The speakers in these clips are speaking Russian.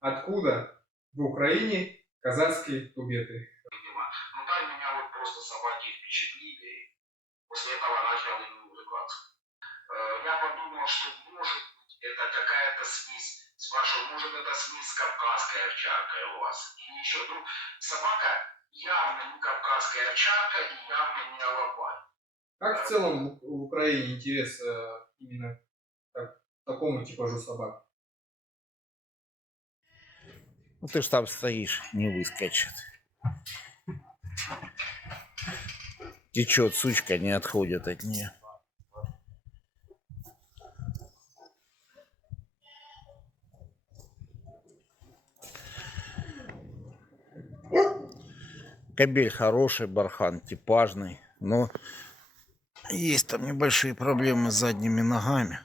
Откуда в Украине казахские тубеты? Ну там меня вот просто собаки впечатлили. После этого начал ими увлекаться. Я подумал, что может быть это какая-то смесь. Спрашиваю, может это смесь с кавказской овчаркой у вас? Или еще, ну, собака явно не кавказская овчарка и явно не алабай. Как в целом в Украине интерес именно к такому типажу собак? Ну ты ж там стоишь, не выскочит. Течет, сучка не отходит от нее. Кобель хороший, бархан типажный, но есть там небольшие проблемы с задними ногами.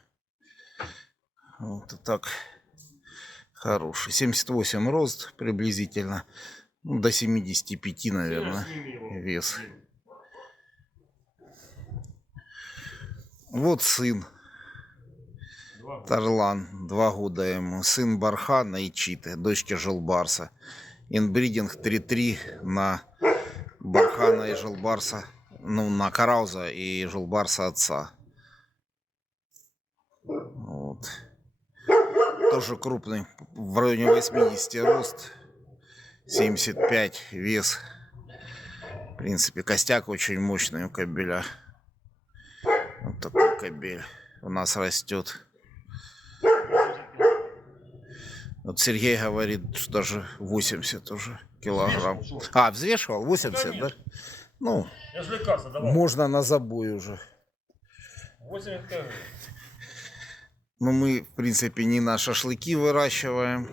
Вот и так хороший. 78 рост приблизительно. Ну, до 75, наверное, вес. Вот сын. Тарлан, 2 года ему. Сын Бархана и Читы, дочки Желбарса. Инбридинг 3-3 на Бархана и Желбарса. Ну, на Карауза и Желбарса отца. Вот. Тоже крупный, в районе 80 рост, 75 вес. В принципе, костяк очень мощный у кобеля. Вот такой кобель у нас растет. Вот Сергей говорит, что даже 80 уже килограмм. А, взвешивал? 80, да? Ну, можно на забой уже. 80 кг. Но мы, в принципе, не на шашлыки выращиваем.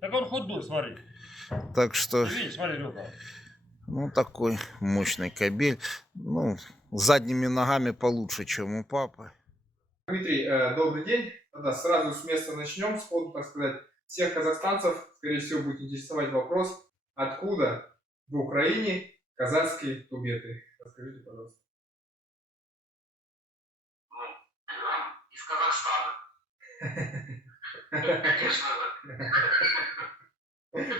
Так он худой, смотри. Так что, Ты видишь, смотри, ребра. ну, такой мощный кобель. Ну, с задними ногами получше, чем у папы. Дмитрий, добрый день. Тогда сразу с места начнем, сходу, так сказать. Всех казахстанцев, скорее всего, будет интересовать вопрос, откуда в Украине казахские тубеты? Расскажите, пожалуйста. Ну, из Казахстана. Конечно,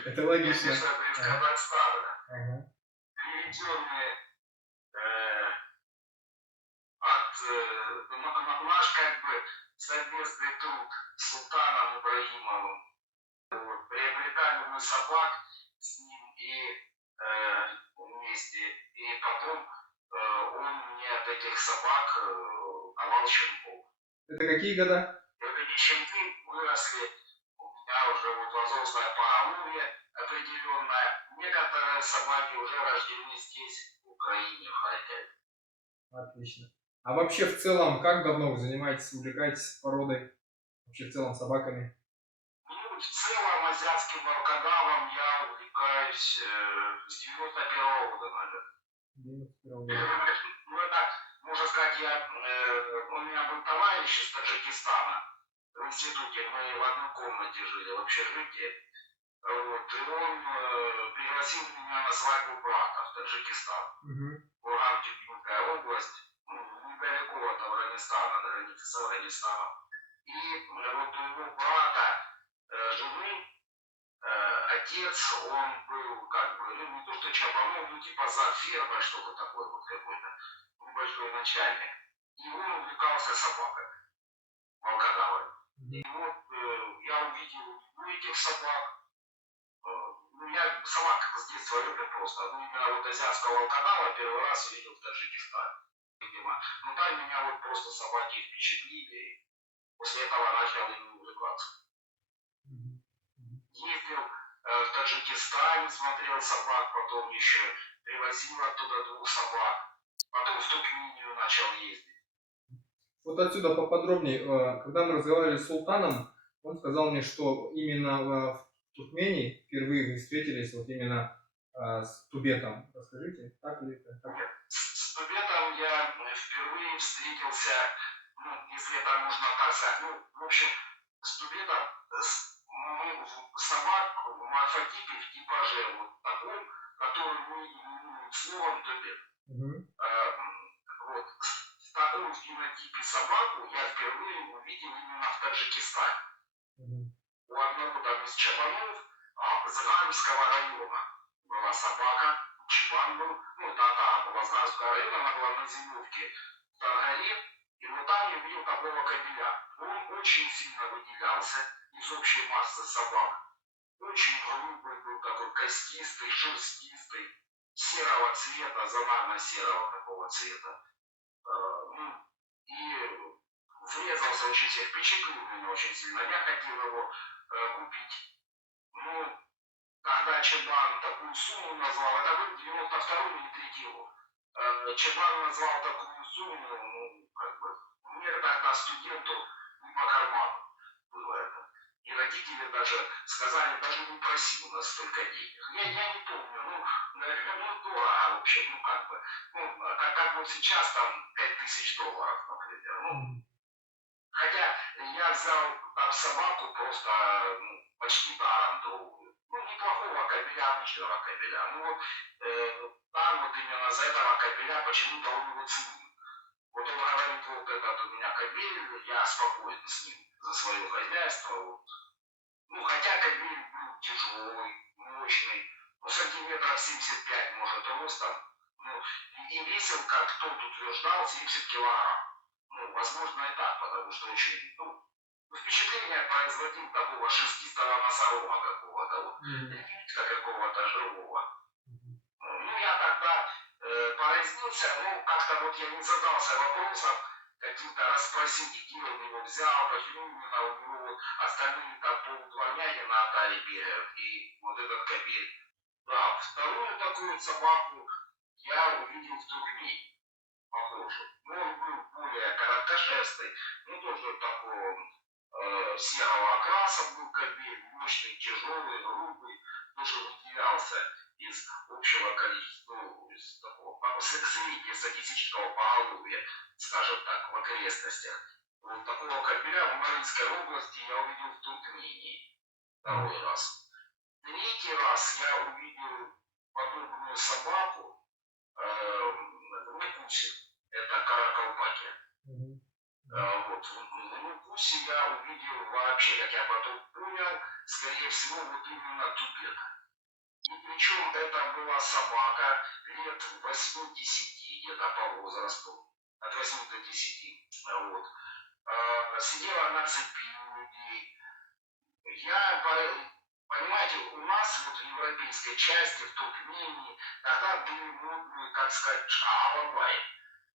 Это логично. из Казахстана. Ага. Приведенные от наш как бы совместный труд с Султаном Ибрагимовым. Вот, приобретали мы собак с ним и вместе. И потом он мне от этих собак давал щенков. Это какие года? Эти щенки выросли у меня уже вот возрастное поголовье определенное. Некоторые собаки уже рождены здесь, в Украине, в Харькове. Отлично. А вообще в целом, как давно вы занимаетесь, увлекаетесь породой? Вообще в целом собаками? Ну, в целом азиатским волкодавом я увлекаюсь с 91-го года, наверное. 91 года. Ну, это, можно сказать, у меня был товарищ из Таджикистана. В институте мы в одной комнате жили, в общежитии. Вот, и он пригласил меня на свадьбу брата в Таджикистан. Курган-Тюркская область, недалеко от Афганистана, на границе с Афганистаном. И вот у его брата, жены, отец, он был как бы, ну не то что чабанов, ну типа за фермой, что-то такое, вот какой-то небольшой начальник. И он увлекался собаками, волкодавами. И вот я увидел у этих собак. Ну, я собак с детства люблю просто, но именно вот азиатского волкодава первый раз увидел в Таджикистане. Видимо. Ну там меня вот просто собаки впечатлили. После этого начал ими увлекаться. Ездил в Таджикистане, смотрел собак, потом еще привозил оттуда 2 собак. Потом в Туркмению начал ездить. Вот отсюда поподробнее. Когда мы разговаривали с Султаном, он сказал мне, что именно в Туркмении впервые вы встретились вот именно с тубетом. Расскажите, так ли это? С тубетом я впервые встретился, ну, если это можно так сказать, ну, в общем, с тубетом мы собак в морфотипе, в типаже вот таком, который мы именуем словом тубет. Вот. В таком фенотипе собаку я впервые увидел именно в Таджикистане. у одного там из чабанов Зганского района была собака, чебан был, ну, татара была Зганского района, она была на зимовке в Таргаре, и вот там я видел такого кобеля. Он очень сильно выделялся из общей массы собак. Очень грубый был, такой костистый, шерстистый, серого цвета, зонарно-серого такого цвета. Ну, и врезался очень сильно, впечатлил меня очень сильно. Я хотел его купить. Ну, когда Чебан такую сумму назвал, это был 92-й или 3-й год. Чебан назвал такую сумму, ну, как бы, мне тогда студенту не по карману было это. И родители даже сказали, даже не просил нас столько денег. Я не помню, ну, наверное, ну, дорого вообще, ну, как бы, ну, как вот сейчас там $5000, например, ну, хотя я взял там собаку просто ну, почти даром другую. Ну, неплохого кобеля, обычного кобеля. Ну вот там вот именно за этого кобеля почему-то он его ценит. Вот он говорит, вот этот у меня кобель, я спокоен с ним за свое хозяйство. Вот. Ну, хотя кобель был тяжелый, мощный, ну, сантиметров 75, может, ростом. Ну, и весил, как тот утверждал, 70 килограмм. Ну, возможно, и так, потому что очень, ну, впечатление производил такого шерстистого носорога какого-то, вот, какого-то живого. Ну, я тогда поразнился, ну, как-то вот я не задался вопросом, каким-то расспросить, где он его взял, почему именно у него вот остальные там полудворняне на атаре бегают, и вот этот кобель. Да, вторую такую собаку я увидел в Туркмении, похожую. Ну, он был более короткошерстный, ну, тоже такого серого окраса был кобель, мощный, тяжелый, грубый, тоже выделялся из общего количества, ну, из такого среднестатистического поголовья, скажем так, в окрестностях. Вот такого кобеля в Маринской области я увидел в Туркмении второй раз. Третий раз я увидел подобную собаку в Якутии. Это Каракалпакия. Вот. В Якутии я увидел вообще, как я потом понял, скорее всего, вот именно тубета. И причем это была собака лет 8-10 где-то по возрасту. От 8 до 10. Вот. Сидела на цепи у людей. Понимаете, у нас вот в европейской части, в Туркмении, тогда были модные, как сказать, алабаи.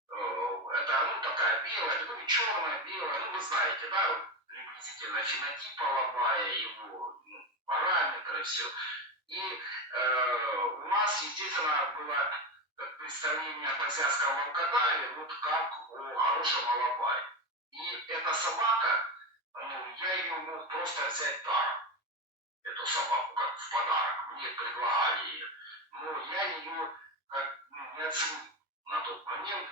Это, ну, такая белая, ну, черная, белая, ну, вы знаете, да, вот, приблизительно фенотип алабая, его ну, параметры, все. И у нас, естественно, было представление о босяцком волкодаве, вот как о хорошем алабае. И эта собака, ну, я ее мог просто взять даром, эту собаку, как в подарок. Мне предлагали ее. Но я ее как, ну, не оценил на тот момент.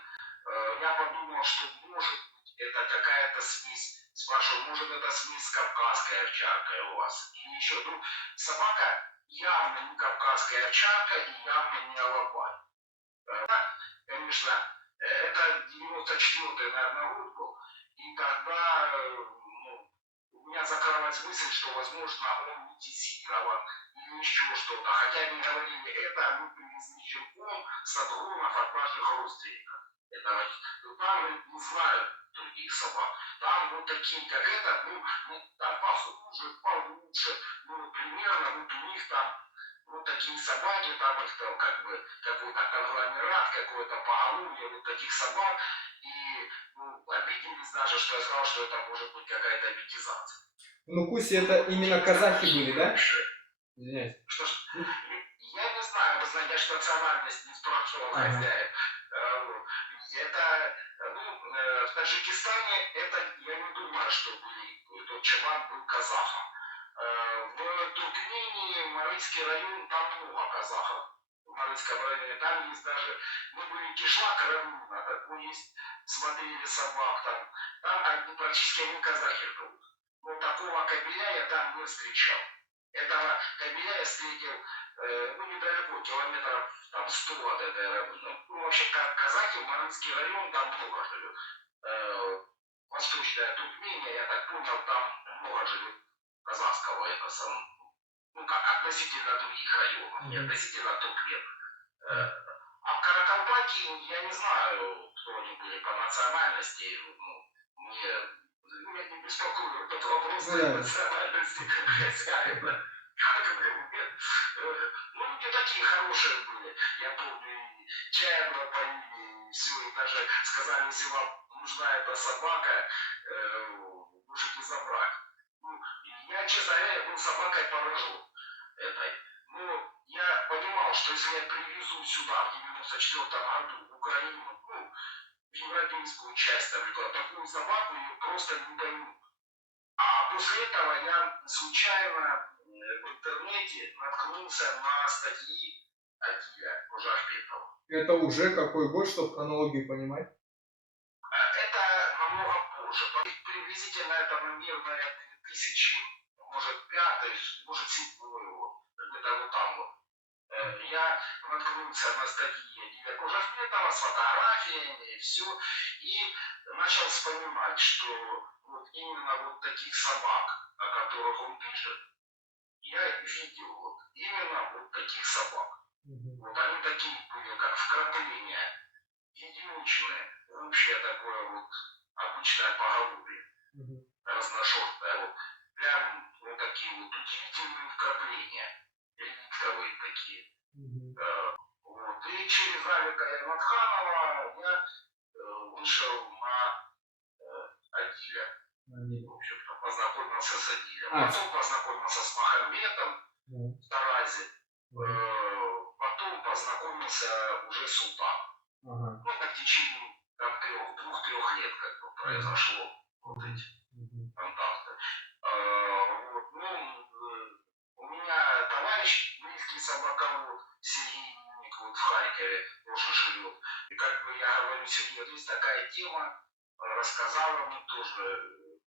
Я подумал, что может быть это какая-то смесь. Спрашиваю, может это смесь с кавказской овчаркой у вас? Или еще, ну, собака явно не кавказская овчарка и явно не алабай. Конечно, это 94-й, наверное, год был. И тогда ну, у меня закралась мысль, что, возможно, он мутизирован или еще что-то. Хотя они говорили, это мы привезли щенком с отгонов от наших родственников. Это, ну, там не знают других собак. Там вот такие, как этот, ну там похуже, получше. Ну, примерно, вот у них там вот такие собаки, там их там как бы какой-то конгломерат, какой-то поголовье вот таких собак. И ну, обиделись даже, что я сказал, что это может быть какая-то обидизация. Ну, Куси это именно казахи были, да? Извиняюсь. Что ж, я не знаю, вы знаете, что национальность не спрашивал хозяин. Это, ну, в Таджикистане это, я не думаю, что были, тот чувак был казахом. В Туркмении, Марийский район, там много казахов. В Марийском районе, там есть даже, мы были Кишлак, Равнина, такой есть, смотрели собак там как бы практически они казахи живут. Но такого кобеля я там не встречал. Этого кобеля я встретил, ну, недалеко, километров там 100 от этой равнины. Ну, вообще, казахи, Маринский район, там много живет. Восточная Туркмения, я так понял, там много живет казахского этноса, ну как, относительно других районов, не относительно трех лет. А в Каракалпакии, я не знаю, кто они были по национальности, ну, меня не беспокоит этот вопрос национальности хозяина. Ну, люди такие хорошие были. Я помню, и чаем напоили, и все, и даже сказали, если вам нужна эта собака, можете забрать. Ну, я, честно говоря, был собакой поражен этой. Но я понимал, что если я привезу сюда в 94 году в Украину, ну, в европейскую часть, например, такую собаку, ее просто не поймут. А после этого я случайно в интернете наткнулся на статьи Адиля Кожахметова. Это уже какой год, чтобы хронологию понимать? Это намного позже. Приблизительно это, наверное, 2000, может, 5, может, 7 его. Где-то вот там вот. Я наткнулся на статьи Адиля Кожахметова с фотографиями и все. И начал вспоминать, что вот именно вот таких собак, о которых он пишет, я видел вот именно вот таких собак. Вот они такие были, как вкрапления, единичные, общее такое вот обычное поголовье, разношерстное. Вот прям вот такие вот удивительные вкрапления, реликтовые такие. Вот. И через Алика Надханова я вышел на Адиля. В общем-то, познакомился с Адилем. Потом познакомился с Махамбетом в Таразе. Потом познакомился уже с Султаном. Ну, это в течение там 2-3 лет как бы произошло вот эти контакты. Вот. Ну, у меня товарищ, близкий собаковод, Сергей Ник, вот в Харькове тоже живет. И как бы я говорю, Сергей, вот есть такая тема, рассказал мне тоже,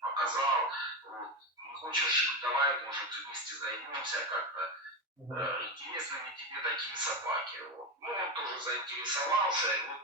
показал. Вот. Не хочешь, давай, может, вместе займемся как-то. Интересны ли тебе такие собаки? Вот. Ну, он тоже заинтересовался, и вот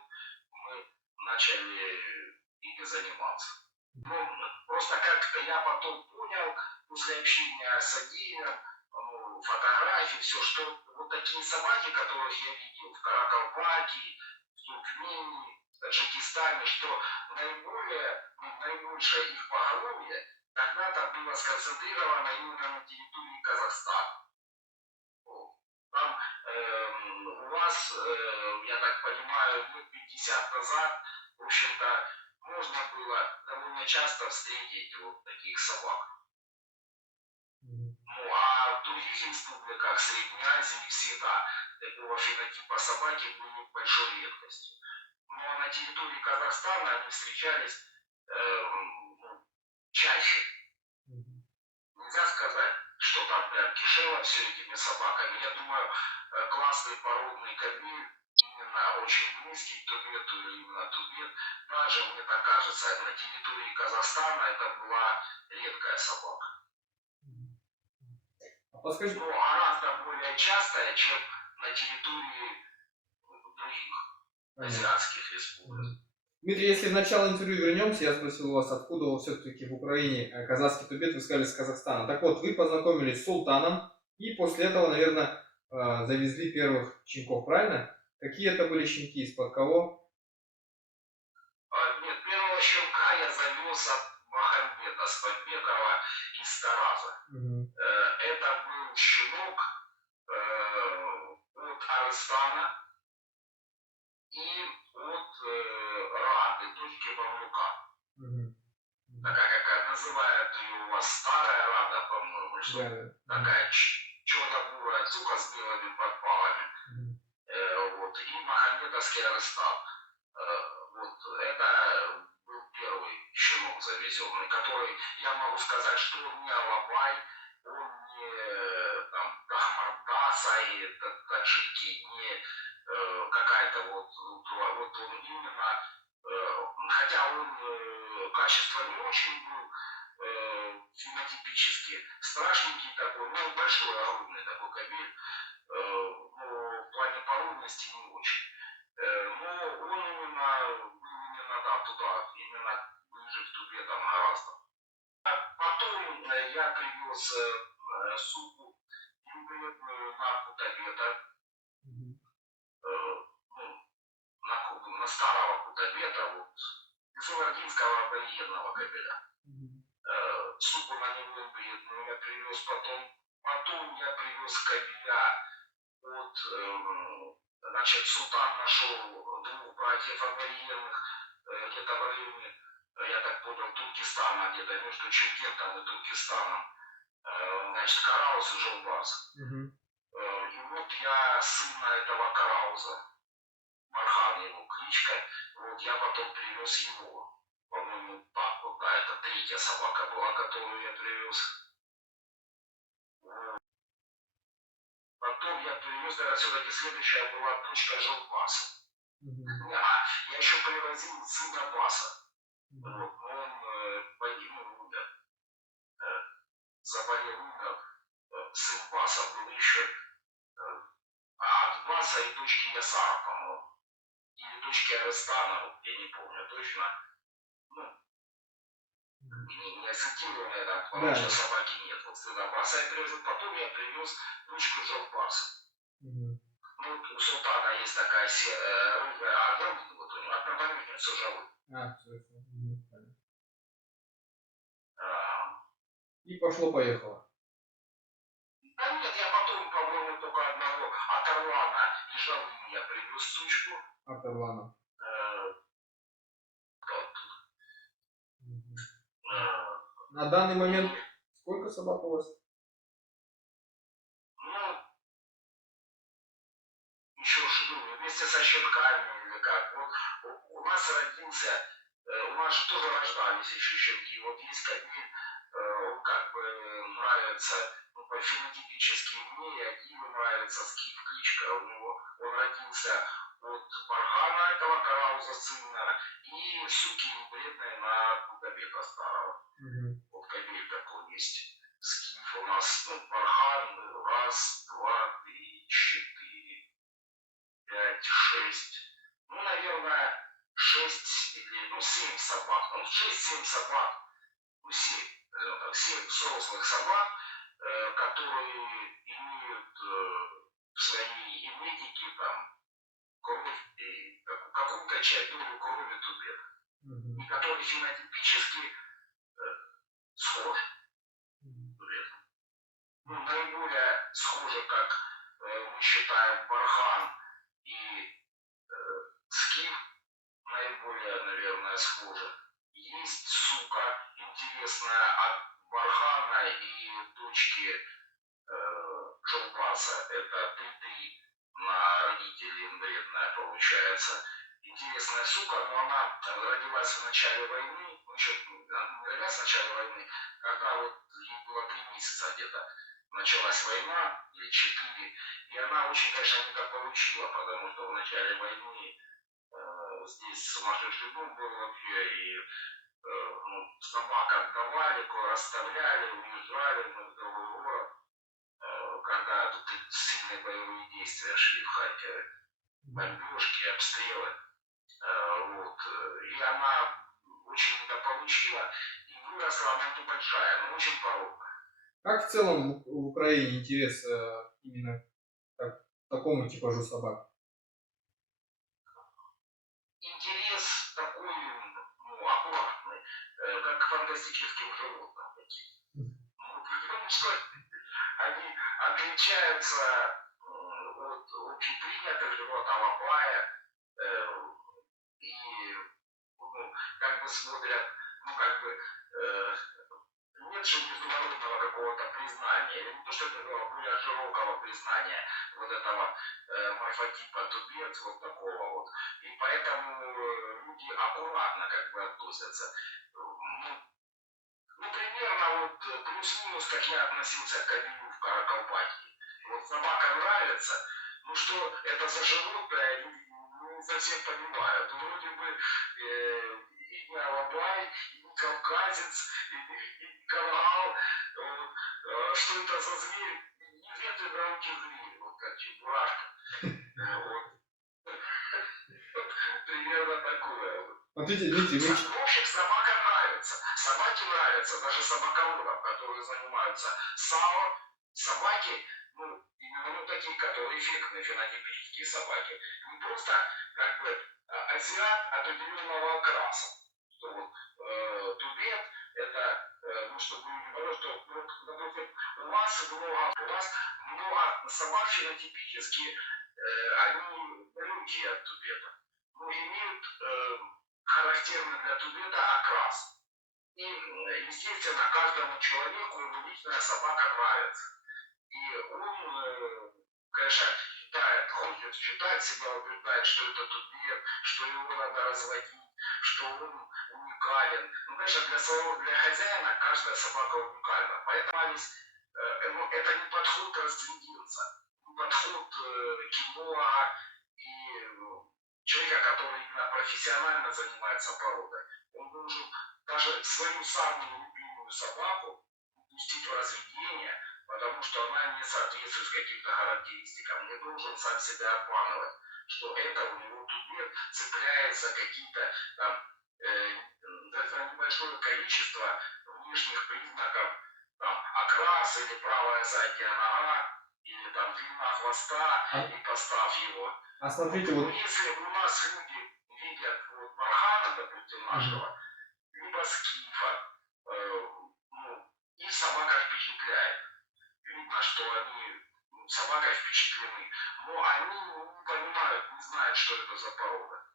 мы начали ими заниматься. Ну, просто как-то я потом понял, после общения с Адилем, ну, фотографии, все, что вот такие собаки, которых я видел в Каракалпакии, в Туркмении, в Таджикистане, что наибольшее их поголовье когда-то было сконцентрировано именно на территории Казахстана. Там у вас, я так понимаю, лет 50 назад, в общем-то, можно было довольно часто встретить вот таких собак. Ну, а в других республиках Средней Азии всегда такого фенотипа собаки были большой редкостью. Но на территории Казахстана они встречались чаще. Нельзя сказать, что там прям кишело все этими собаками. Я думаю, классный породный кабель, именно очень близкий к тубету или именно тубет, даже, мне так кажется, на территории Казахстана это была редкая собака. Подскажи. Но гораздо более частая, чем на территории других азиатских республик. Дмитрий, если в начало интервью вернемся, я спросил у вас, откуда вы все-таки в Украине казахский тубет, вы сказали, с Казахстана. Так вот, вы познакомились с Султаном, и после этого, наверное, завезли первых щенков, правильно? Какие это были щенки, из-под кого? Нет, первого щенка я завез от Махамбета Спадбекова из Тараза. Это был щенок от Арыстана и от Рады, дочки Бавлюка. Такая, какая называют ее у вас Старая Рада, по-моему, что такая черно-бурая цука с белыми подпалами. Вот, и Махамбетовский Арыстан. Вот, это был первый щенок завезенный, который, я могу сказать, что он не алабай, он не там Тахмардаса и таджики, не какая-то вот он именно, хотя он качество не очень был фенотипически, страшненький такой, ну большой, огромный такой кабель, но в плане породности не очень. Но он именно да, туда, именно ближе к Тубе там гораздо. Потом я я привез суку инвалидную на Кутабета, Мгм. на старого Кутабета, вот, из Ординского аборигенного кабеля. Мгм. Суку на него инвалидную я привез потом я привез кабеля от, значит, Султан нашел двух братьев аборигенных, где-то в районе, я так понял, Туркестана, где-то между Чимкентом и Туркестаном, значит, Караус и Жолбарс. Мгм. И вот я сына этого Карауза, Мархан его кличка, вот я потом привез его. По-моему, так вот, да, это третья собака была, которую я привез. Потом я привез, наверное, все-таки следующая была дочка Жолбаса. Мгм. Я еще привозил сына Баса. Мгм. Вот, он умер, заболел, умер. Сын Баса был еще. А от Баса и дочки Ясара, по-моему. Или дочки Арестана, вот, я не помню точно. Ну, не акцентированная там, потому Да. что собаки нет. Вот сына Баса я привез. Потом я привез дочку Жолбаса. Мгм. Ну, вот у Султана есть такая рыжая, а Жолбин, вот у него одномоментница живут. Всё. Мгм. Понятно. А, И пошло-поехало. Да нет, я потом, по-моему, только одного от Орлана и Жавы я привез сучку. От Орлана. Оттуда. Мгм. Э, На данный момент сколько собак у вас? Ну, еще живу, вместе со щенками или как. Вот у нас родился, у нас же тоже рождались еще щенки. Вот есть кабель, он как бы нравится, ну, по фенотипически мне, и Акилу нравится Скиф кличка у него. Он родился от Бархана, этого Карауза сына, и суки вредные на Кутабека старого. Мгм. Вот кабель такой есть. Скиф у нас, ну, Бархан, раз, два, три, четыре, 5, 6, ну, наверное, 6 или, ну, 7 собак. Ну, 6-7 собак, ну, 7, наверное, так, 7 взрослых собак, которые имеют в своей генетике там кровь и какую-то часть долю крови тубет. Мгм. И которые фенотипически схожи Мгм. тубет. Ну, наиболее схожи, как мы считаем, Бархан и Скиф, наиболее, наверное, схожи. Есть сука интересная от Бархана и дочки Жолбаса. Это 3-3 на родителей вредная получается. Интересная сука, но она родилась в начале войны, ну, еще не родилась в начале войны, когда вот ей было 3 месяца где-то. Началась война, или 4, и она очень, конечно, недополучила, потому что в начале войны здесь сумасшедший дом был вообще, и ну, собак отдавали, расставляли, уезжали мы в другой город, когда тут сильные боевые действия шли в Харькове, бомбежки, обстрелы, вот, и она очень недополучила, и выросла она небольшая, но очень породная. Как в целом в Украине интерес именно к такому типажу собак? Интерес такой, ну, аккуратный, как к фантастическим животным таким. Ну, потому что они отличаются от общепринятых животных, алабая, и, ну, как бы смотрят, ну, как бы, нет же международного какого-то признания, или не то, что это более широкого признания вот этого морфотипа тубет, вот такого вот. И поэтому люди аккуратно как бы относятся. Ну, примерно вот плюс-минус, как я относился к кабелю в Каракалпакии. Вот собака нравится, ну что это за животное, я не совсем понимаю. Ну, вроде бы и не алабай, и не кавказец, и не караал. Вот, что это за зверь? Неизвестный громкий зверь, вот как чебурашка. Вот. Примерно такое. Вот видите, вы... В общем, собака нравится. Собаке нравится, даже собаководам, которые занимаются САО, собаки, ну, именно вот такие, которые эффектные фенотипические собаки, не просто как бы азиат определенного окраса. Что вот тубет это, ну, чтобы не говорить, что, вот, допустим, у вас много собак фенотипически, они далекие от тубета, но имеют характерный для тубета окрас. И, естественно, каждому человеку его личная собака нравится. И он, конечно, хочет считать себя, убеждать, что это тубет, что его надо разводить, что он уникален. Ну, конечно, для хозяина каждая собака уникальна. Поэтому это не подход разведенца, не подход кинолога и человека, который именно профессионально занимается породой. Он должен даже свою самую любимую собаку пустить в разведение, потому что она не соответствует каким-то характеристикам, не должен сам себя обманывать, что это у него тубет цепляет за какие-то там, за небольшое количество внешних признаков, там, окрас или правая задняя нога, или там длина хвоста и постав его. А смотрите, Но вот если у нас люди видят вот, бархана, допустим, нашего, либо скифа, ну, их собака впечатляет. Видно, что они собакой впечатлены. Но они не понимают, не знают, что это за порода.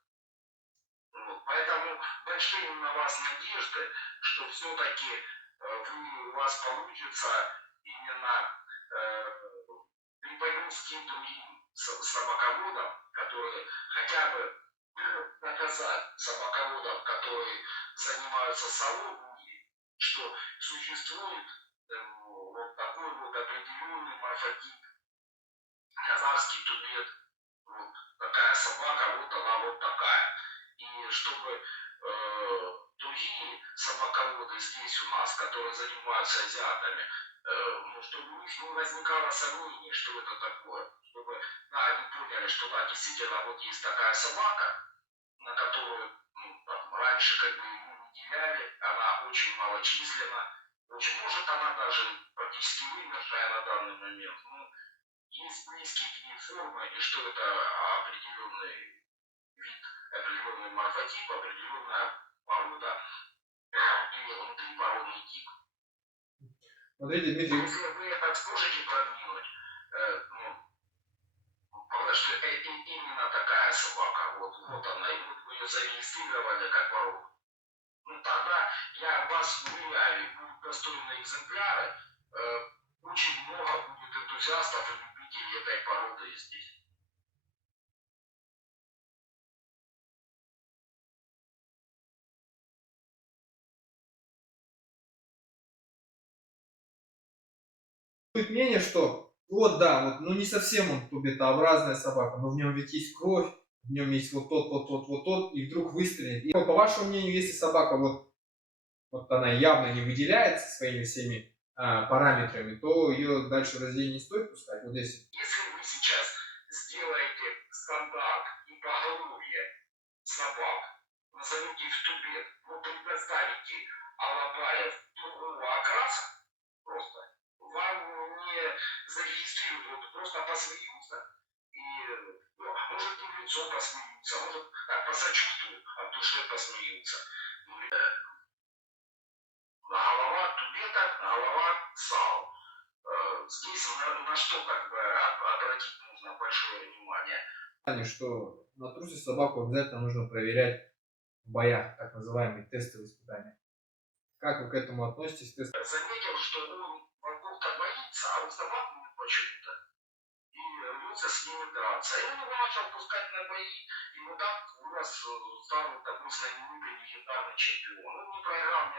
Вот. Поэтому большие на вас надежды, что все-таки у вас получится именно преподнести другим собаководам, которые хотя бы доказать собаководам, которые занимаются салонами, что существует вот такой вот определенный морфотип, казахский тубет, вот такая собака, вот она вот такая. И чтобы другие собаководы здесь у нас, которые занимаются азиатами, ну, чтобы у них не возникало сомнений, что это такое. Чтобы, да, они поняли, что да, действительно, вот есть такая собака, на которую ну, там, раньше как бы не выделяли, она очень малочисленна, очень, может, она даже практически вымершая на данный момент, но есть близкие к ней формы, и что это определенный вид, определенный морфотип, определенная порода или внутрипородный тип. смотрите, Дмитрий, Если вы это сможете продвинуть, потому что именно такая собака, вот она, и вот вы ее зарегистрировали как породу, ну тогда я вас уверяю, и будут достойные экземпляры, очень много будет энтузиастов и любителей этой породы здесь. мнение, что вот да, вот, ну не совсем он тубетообразная собака, но в нем ведь есть кровь, в нем есть вот тот, и вдруг выстрелит. И по вашему мнению, если собака вот она явно не выделяется своими всеми параметрами, то ее дальше в разведение не стоит пускать. Вот здесь. Если вы сейчас сделаете стандарт и поголовье собак, назовете их тубет, но предоставите алабаев другого окраса, просто вам не зарегистрируют, вот просто посмеются, и, ну, может, в лицо посмеются, может, так, посочувствуют, от души посмеются. Голова тубета, голова САУ. Здесь на что как бы обратить нужно большое внимание. Что на трусость собаку обязательно нужно проверять в боях, так называемые тестовые испытания. Как вы к этому относитесь? Заметил, что он волков-то боится, а вот собак нет почему-то. И рвется с ними драться. И он его начал пускать на бои, и вот так у нас стал такой знаменитый легендарный чемпион. Он не проиграл